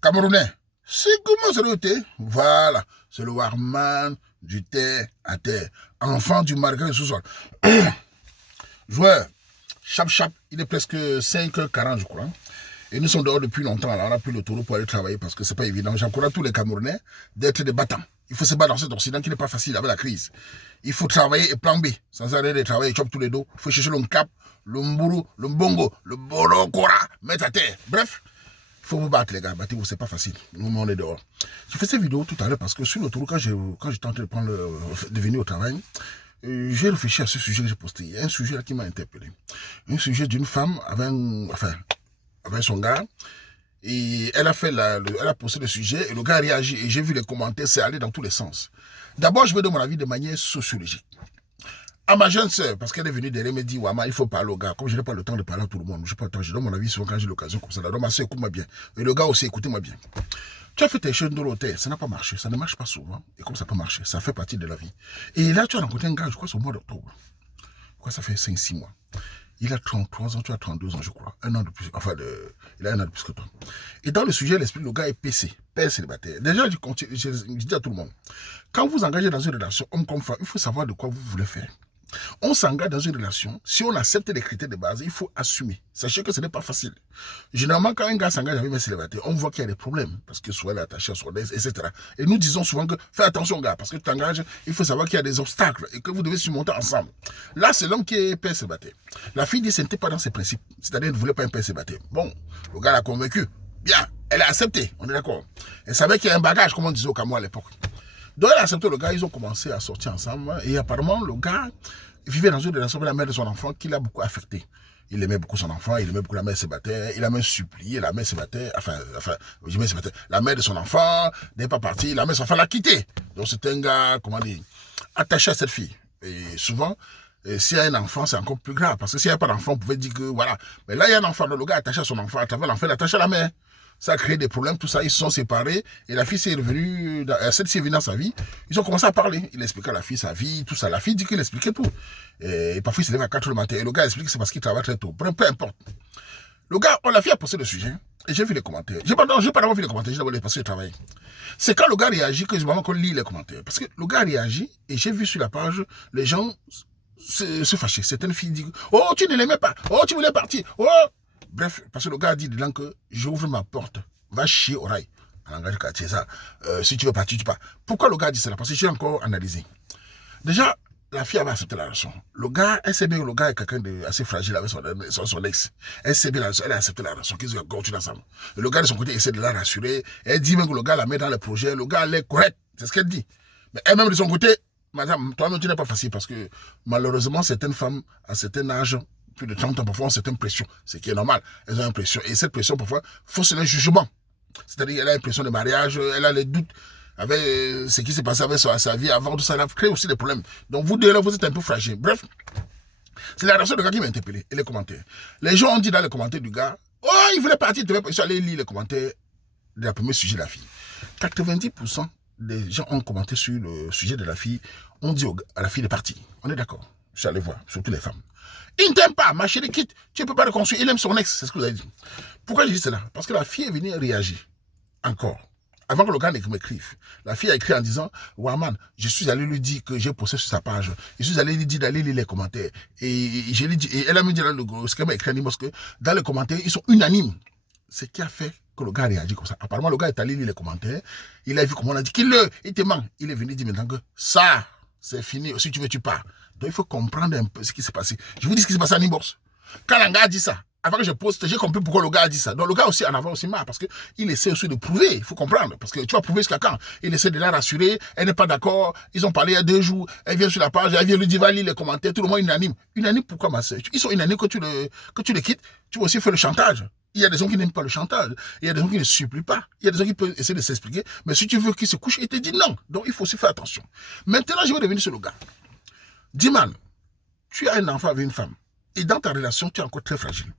Camerounais. C'est comment c'est le thé? Voilà. C'est le Warman du thé à terre. Enfant du marqueur sous-sol. Joueur. Chap chap. Il est presque 5h40, je crois. Et nous sommes dehors depuis longtemps. Là. On a pris le taureau pour aller travailler parce que c'est pas évident. J'encourage tous les Camerounais d'être des battants. Il faut se battre dans cet Occident qui n'est pas facile avec la crise. Il faut travailler et plan B. Sans arrêter de travailler, chop tous les dos. Il faut chercher le cap, le mburu, le mbongo, le borokora, mettre à terre. Bref. Il faut vous battre, les gars. Battez-vous, c'est pas facile. Nous, on est dehors. J'ai fait cette vidéo tout à l'heure parce que sur le tour, quand j'étais en train de venir au travail, j'ai réfléchi à ce sujet que j'ai posté. Il y a un sujet là qui m'a interpellé. Un sujet d'une femme avec son gars. Et elle a posté le sujet et le gars a réagi. Et j'ai vu les commentaires, c'est allé dans tous les sens. D'abord, je vais donner mon avis de manière sociologique. À ma jeune sœur, parce qu'elle est venue derrière, elle me dit, Wama, il faut parler au gars. Comme je n'ai pas le temps de parler à tout le monde, je n'ai pas le temps, je donne mon avis souvent quand j'ai l'occasion comme ça. Donc ma sœur, écoute-moi bien. Et le gars aussi, écoutez-moi bien. Tu as fait tes chaînes de l'hôtel, ça n'a pas marché, ça ne marche pas souvent. Et comme ça peut marcher, ça fait partie de la vie. Et là, tu as rencontré un gars, je crois, c'est au mois d'octobre. Je crois que ça fait 5-6 mois. Il a 33 ans, tu as 32 ans, je crois. Un an de plus, il a un an de plus que toi. Et dans le sujet, l'esprit, le gars est PC, père célibataire. Déjà, je dis à tout le monde, quand vous engagez dans une relation, homme comme femme, il faut savoir de quoi vous voulez faire. On s'engage dans une relation, si on accepte les critères de base, il faut assumer. Sachez que ce n'est pas facile. Généralement, quand un gars s'engage avec un célibataire, on voit qu'il y a des problèmes, parce que soit elle est attachée à son ex, etc. Et nous disons souvent que, fais attention gars, parce que tu t'engages, il faut savoir qu'il y a des obstacles, et que vous devez surmonter ensemble. Là, c'est l'homme qui est père célibataire. La fille dit, ce n'était pas dans ses principes. C'est-à-dire, elle ne voulait pas un père célibataire. Bon, le gars l'a convaincu. Bien, elle a accepté, on est d'accord. Elle savait qu'il y a un bagage, comme on disait au Cameroun à l'époque. Donc elle a accepté le gars, ils ont commencé à sortir ensemble. Et apparemment, le gars vivait dans une relation avec la mère de son enfant qui l'a beaucoup affecté. Il aimait beaucoup son enfant, il aimait beaucoup la mère célibataire, il a même supplié la mère célibataire, la mère de son enfant n'est pas partie, la mère de son enfant l'a quitté. Donc c'est un gars, comment dire, attaché à cette fille. Et souvent, s'il y a un enfant, c'est encore plus grave. Parce que s'il n'y a pas d'enfant, on pouvait dire que voilà. Mais là, il y a un enfant, le gars est attaché à son enfant, à travers l'enfant, il est attaché à la mère. Ça a créé des problèmes, tout ça, ils se sont séparés, et la fille s'est revenue, celle-ci est venue dans sa vie, ils ont commencé à parler, il expliquait à la fille sa vie, tout ça, la fille dit qu'il expliquait tout, et parfois il se lève à 4 h le matin, et le gars explique que c'est parce qu'il travaille très tôt, peu importe. Le gars, la fille a posé le sujet, et j'ai vu les commentaires, j'ai pas d'abord vu les commentaires, j'ai d'abord les passé le travail. C'est quand le gars réagit que je vraiment qu'on lit les commentaires, parce que le gars réagit, et j'ai vu sur la page, les gens se fâcher, certaines filles disent, oh tu ne l'aimais pas, oh tu voulais partir, oh. Bref, parce que le gars a dit dedans que j'ouvre ma porte, va chier au rail. En langage quartier, ça. Si tu veux partir, tu pars. Pourquoi le gars dit cela? Parce que j'ai encore analysé. Déjà, la fille avait accepté la relation. Le gars, elle sait bien que le gars est quelqu'un d'assez fragile avec son ex. Elle sait bien, elle a accepté la relation, qu'ils continuent ensemble. Et le gars de son côté essaie de la rassurer. Elle dit même que le gars la met dans le projet. Le gars, elle est correct. C'est ce qu'elle dit. Mais elle-même de son côté, madame, toi-même, tu n'es pas facile parce que malheureusement, certaines femmes, à certain âge, plus de 30 ans, parfois, ont certaines pressions. Ce qui est normal. Elles ont une pression. Et cette pression, parfois, fausse le jugement. C'est-à-dire, elle a une pression de mariage, elle a les doutes avec ce qui s'est passé avec sa vie avant, tout ça, ça crée aussi des problèmes. Donc, vous deux, là, vous êtes un peu fragile. Bref, c'est la réaction du gars qui m'a interpellé et les commentaires. Les gens ont dit dans les commentaires du gars, oh, il voulait partir, je suis allé lire les commentaires de la première sujet de la fille. 90% des gens ont commenté sur le sujet de la fille, ont dit à la fille de partir. On est d'accord. Je suis allé voir, surtout les femmes. Il ne t'aime pas, ma chérie, quitte. Tu ne peux pas le construire. Il aime son ex, c'est ce que vous avez dit. Pourquoi je dis cela? Parce que la fille est venue réagir. Encore. Avant que le gars m'écrive. La fille a écrit en disant, Waman, je suis allé lui dire que j'ai posté sur sa page. Je suis allé lui dire d'aller lire les commentaires. Et je lui dit, et elle a me dit dans ce qu'elle m'a écrit, parce que dans les commentaires, ils sont unanimes. Ce qui a fait que le gars a réagi comme ça. Apparemment, le gars est allé lire les commentaires. Il a vu comment on a dit il te ment. Il est venu dire maintenant que ça, c'est fini. Si tu veux, tu pars. Donc, il faut comprendre un peu ce qui s'est passé. Je vous dis ce qui s'est passé à Nimbox. Quand le gars a dit ça, avant que je poste, j'ai compris pourquoi le gars a dit ça. Donc, le gars aussi en avait aussi marre parce qu'il essaie aussi de prouver. Il faut comprendre. Parce que tu vas prouver jusqu'à quand? Il essaie de la rassurer. Elle n'est pas d'accord. Ils ont parlé il y a 2 jours. Elle vient sur la page. Elle vient lui dire, va lire les commentaires. Tout le monde est unanime. Unanime, pourquoi, ma soeur? Ils sont unanimes que tu les quittes. Tu vas aussi faire le chantage. Il y a des gens qui n'aiment pas le chantage. Il y a des gens qui ne supplient pas. Il y a des gens qui peuvent essayer de s'expliquer. Mais si tu veux qu'il se couche, il te dit non. Donc, il faut aussi faire attention. Maintenant, je vais revenir sur le gars. Dis-man, tu as un enfant avec une femme. Et dans ta relation, tu es encore très fragile.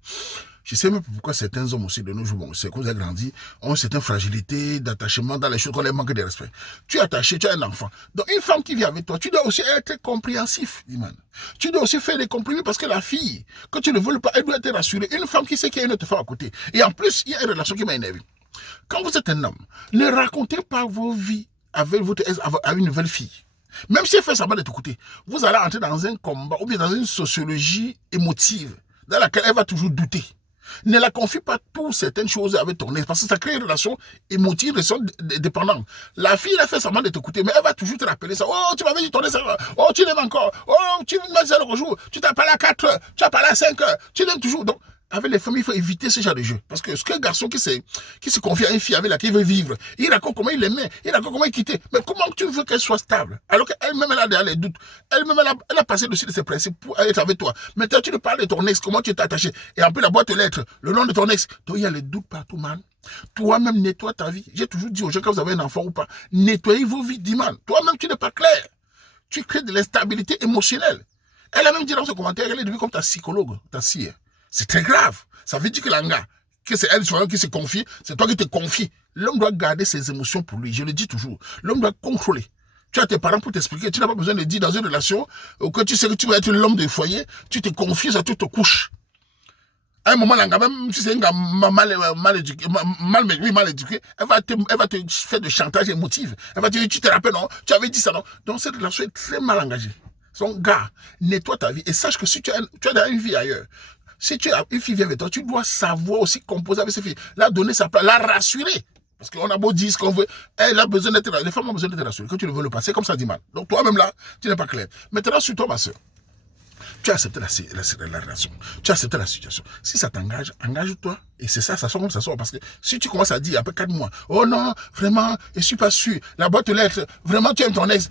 Je sais même pourquoi certains hommes aussi de nos jours, bon, c'est qu'on a grandi, ont une certaine fragilité, d'attachement dans les choses qu'on les manque de respect. Tu es attaché, tu as un enfant. Donc une femme qui vit avec toi, tu dois aussi être compréhensif, Iman. Tu dois aussi faire des compromis parce que la fille, quand tu ne veux pas, elle doit être rassurée. Une femme qui sait qu'il y a une autre femme à côté. Et en plus, il y a une relation qui m'a énervé. Quand vous êtes un homme, ne racontez pas vos vies avec votre ex, avec une nouvelle fille. Même si elle fait semblant de t'écouter, vous allez entrer dans un combat ou bien dans une sociologie émotive dans laquelle elle va toujours douter. Ne la confie pas toutes certaines choses avec ton ex parce que ça crée une relation émotive, une relation dépendante. La fille, elle a fait semblant de t'écouter, mais elle va toujours te rappeler ça. Oh, tu m'avais dit ton ex, oh, tu l'aimes encore. Oh, tu m'as dit le jour, tu t'as parlé à 4 heures, tu as parlé à 5 heures, tu l'aimes toujours. Donc, avec les femmes, il faut éviter ce genre de jeu. Parce que ce qu'un garçon qui se confie à une fille avec laquelle il veut vivre, il raconte comment il l'aimait, il raconte comment il quittait. Mais comment tu veux qu'elle soit stable? Alors qu'elle-même, elle a déjà les doutes. Elle-même, elle a passé dessus de ses principes pour être avec toi. Maintenant, tu lui parles de ton ex, comment tu t'es attaché. Et en plus, la boîte aux lettres, le nom de ton ex. Toi, il y a les doutes partout, man. Toi-même, nettoie ta vie. J'ai toujours dit aux gens, quand vous avez un enfant ou pas, nettoyez vos vies, dis man. Toi-même, tu n'es pas clair. Tu crées de l'instabilité émotionnelle. Elle a même dit dans ce commentaire qu'elle est devenue comme ta psychologue, ta scie. C'est très grave. Ça veut dire que l'anga, que c'est elle qui se confie, c'est toi qui te confies. L'homme doit garder ses émotions pour lui. Je le dis toujours. L'homme doit contrôler. Tu as tes parents pour t'expliquer. Tu n'as pas besoin de dire dans une relation que tu sais que tu vas être l'homme de foyer. Tu te confies, ça tu te couches. À un moment, l'anga, même si c'est un gars mal éduqué, elle va te faire de chantage émotif. Elle va te dire, tu te rappelles, non? Tu avais dit ça, non? Donc cette relation est très mal engagée. Son gars, nettoie ta vie et sache que si tu as une vie ailleurs, si tu as une fille vient avec toi, tu dois savoir aussi composer avec ces filles, la donner sa place, la rassurer. Parce qu'on a beau dire ce qu'on veut, elle a besoin d'être, les femmes ont besoin d'être rassurées. Quand tu ne veux le passer, comme ça dit mal. Donc toi-même là, tu n'es pas clair. Maintenant, sur toi, ma soeur, tu as accepté la relation, tu as accepté la situation. Si ça t'engage, engage-toi. Et c'est ça, ça sort comme ça sort. Parce que si tu commences à dire après 4 mois, oh non, vraiment, je ne suis pas sûr, la boîte aux lettres, vraiment, tu aimes ton ex,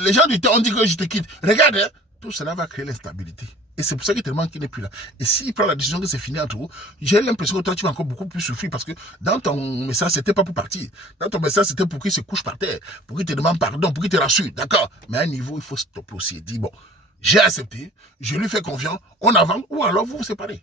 les gens du temps ont dit que je te quitte. Regarde, hein, tout cela va créer l'instabilité. Et c'est pour ça qu'il te demande qu'il n'est plus là. Et s'il prend la décision que c'est fini entre vous, j'ai l'impression que toi, tu vas encore beaucoup plus souffrir parce que dans ton message, c'était pas pour partir. Dans ton message, c'était pour qu'il se couche par terre, pour qu'il te demande pardon, pour qu'il te rassure. D'accord? Mais à un niveau, il faut stopper aussi et dire, bon, j'ai accepté, je lui fais confiance, on avance, ou alors vous vous séparez.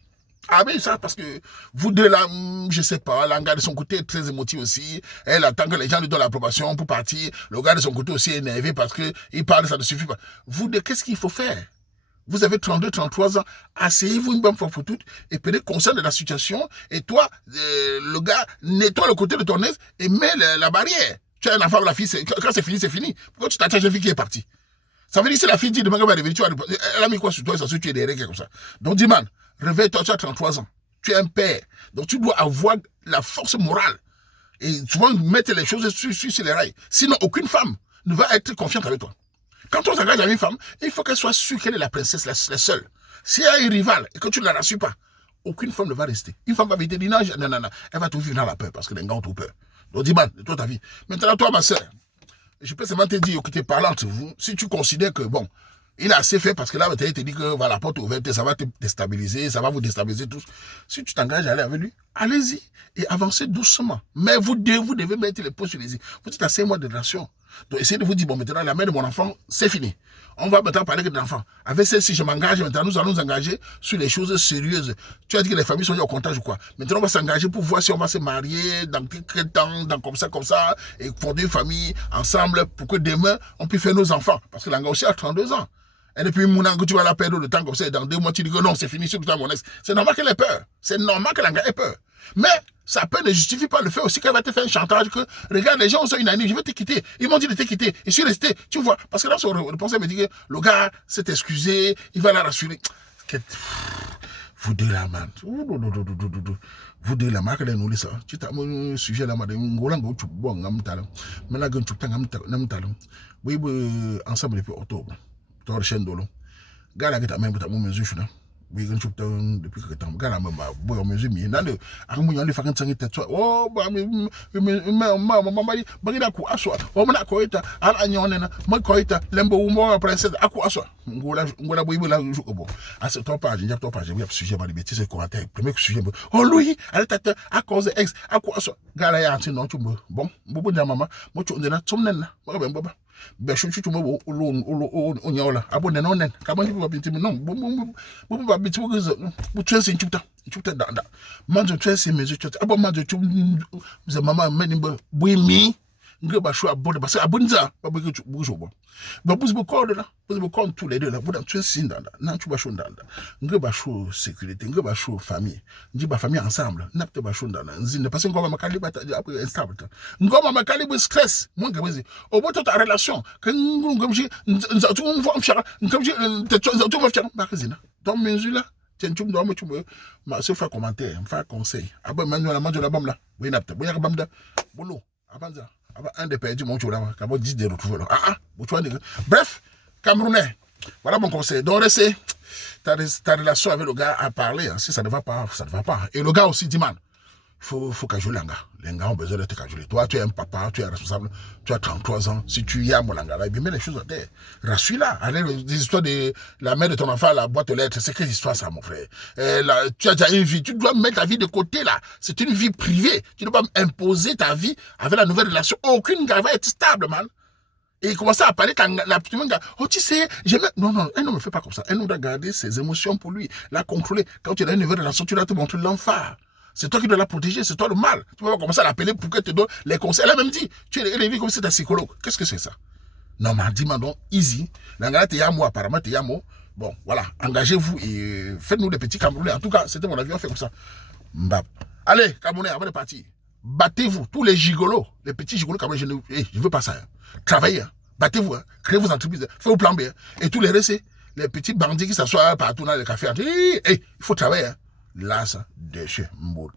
Ah mais ça, parce que vous deux là, je sais pas, l'anga de son côté est très émotif aussi. Elle attend que les gens lui donnent l'approbation pour partir. Le gars de son côté aussi est énervé parce qu'il parle, ça ne suffit pas. Vous deux, qu'est-ce qu'il faut faire? Vous avez 32, 33 ans, asseyez-vous une bonne fois pour toutes et prenez conscience de la situation. Et toi, le gars, nettoie le côté de ton ex et mets la barrière. Tu as un enfant, la fille, quand c'est fini, c'est fini. Pourquoi tu t'attaches à une fille qui est partie? Ça veut dire que si la fille dit demain qu'elle va revenir, elle a mis quoi sur toi, ça se tu es derrière, comme ça. Donc dis, man, réveille-toi, tu as 33 ans. Tu es un père. Donc tu dois avoir la force morale. Et souvent mettre les choses sur les rails. Sinon, aucune femme ne va être confiante avec toi. Quand on s'engage avec une femme, il faut qu'elle soit sûre qu'elle est la princesse, la seule. Si elle a un rival et que tu ne la rassures pas, aucune femme ne va rester. Une femme va vite dire non, elle va tout vivre dans la peur parce que les gars ont tout peur. Donc dis, man, toi ta vie. Maintenant, toi, ma soeur, je peux seulement te dire que tu es parlant entre vous. Si tu considères que, bon, il a assez fait parce que là, il te dit que voilà, la porte est ouverte, ça va te déstabiliser, ça va vous déstabiliser tous. Si tu t'engages à aller avec lui, allez-y et avancez doucement. Mais vous devez mettre les points sur les i. Vous êtes à 5 mois de relation. Donc essayez de vous dire, bon, maintenant, la mère de mon enfant, c'est fini. On va maintenant parler de l'enfant. Avec celle-ci, je m'engage, maintenant, nous allons nous engager sur les choses sérieuses. Tu as dit que les familles sont au comptage ou quoi. Maintenant, on va s'engager pour voir si on va se marier dans quel temps, comme ça, et fonder une famille ensemble pour que demain, on puisse faire nos enfants. Parce que l'anga aussi a 32 ans. Et depuis que tu vas la perdre de temps comme ça, et dans 2 mois, tu dis que non, c'est fini, c'est tout à mon ex. C'est normal qu'elle ait peur. C'est normal que l'anga ait peur. Mais sa peur ne justifie pas le fait aussi qu'elle va te faire un chantage que, regarde, les gens sont unanimes, je vais te quitter. Ils m'ont dit de te quitter. Et je suis resté, tu vois. Parce que là, son réponse, elle me dit que le gars s'est excusé, il va la rassurer. Vous deux là, man. Vous deux là, marque les nous ça. Tu as mon sujet là, madame. Ngolang go tu bon ngam talon. Maintenant tu ngam talon. Oui, ensemble depuis octobre. Toi chaîne dolo. Gala que ta même ta mon mesure là. Oui, depuis que temps gala ma boy mesure mi nande akamu nyande fa kan tsangi tetwa oh ba mama bagida ku aswa o mana ko ita al anyone na ma ko ita lembo mo princesse aku aswa ngola boy la jou bo à ce temps page n'y page oui sujet ba de bêtise c'est commentaire premier sujet oh lui elle tata à cause ex aku aswa gala ya anti non tu bon bobo na mama mo tu ndena tumnen na ba ben baba be chuchu tu mo o nyaola abonne non nen ka ban ba binti non bo ba binti bo twense nchuta da manzo twense mezu chota abo manzo tu ze mama meni bo mi Nga ba chou abonde parce que abonza ba beaucoup bon. Ba bouze beaucoup là, bouze beaucoup tous les deux là, boudam tu sin dans na tu ba chou dans. Nga ba chou sécurité, nga ba chou famille. Ndi ba famille ensemble, na te ba chou dans. Nzine parce que ngoma makali ba après instable. Ngoma makali bu stress, mon nga bezi. Au bout de ta relation, que ngomji nzatu on faire, ngomji nzatu on faire ba kazina. Donc mesure là, tiens tu me dois tu me ma se faire commentaire, me faire conseil. Aba manu la manjo la bam là. Oui napta, boya bam da. Bolo, abanza. Un des perdus, mon choula, qui a dit de retrouver. Bref, Camerounais, voilà mon conseil. Donc, restez, ta relation avec le gars à parler. Hein, si ça ne va pas, ça ne va pas. Et le gars aussi dit, man, faut cajoler les gars. Les gars ont besoin de te cajoler. Toi, tu es un papa, tu es responsable, tu as 33 ans. Si tu y as mon langage, il met les choses à terre. Rassure-là. Allez, des histoires de la mère de ton enfant à la boîte aux lettres, c'est quelle histoire ça, mon frère? Tu as déjà une vie, tu dois mettre ta vie de côté, là. C'est une vie privée. Tu ne dois pas imposer ta vie avec la nouvelle relation. Aucune gars va être stable, man. Et il commençait à parler quand la petite gars, oh tu sais, non, elle ne me fait pas comme ça. Elle doit garder ses émotions pour lui, la contrôler. Quand tu as une nouvelle relation, tu dois te montrer l'enfant. C'est toi qui dois la protéger, c'est toi le mal. Tu peux pas commencer à l'appeler pour qu'elle te donne les conseils. Elle a même dit, elle est comme si c'était un psychologue. Qu'est-ce que c'est ça? Non, mais dis-moi donc, easy. L'angala te yamo, apparemment te yamo. Bon, voilà, engagez-vous et faites-nous des petits Camerounais. En tout cas, c'était mon avis, on fait comme ça. Mbap. Allez, Camerounais, avant de partir, battez-vous, tous les gigolos, les petits gigolos camerounais, je ne veux pas ça. Hein. Travaillez, hein. Battez-vous, hein. Créez vos entreprises, hein. Faites vos plans B. Hein. Et tous les restés, les petits bandits qui s'assoient partout dans les cafés, il faut travailler. Hein. Là, ça, déchet, mot.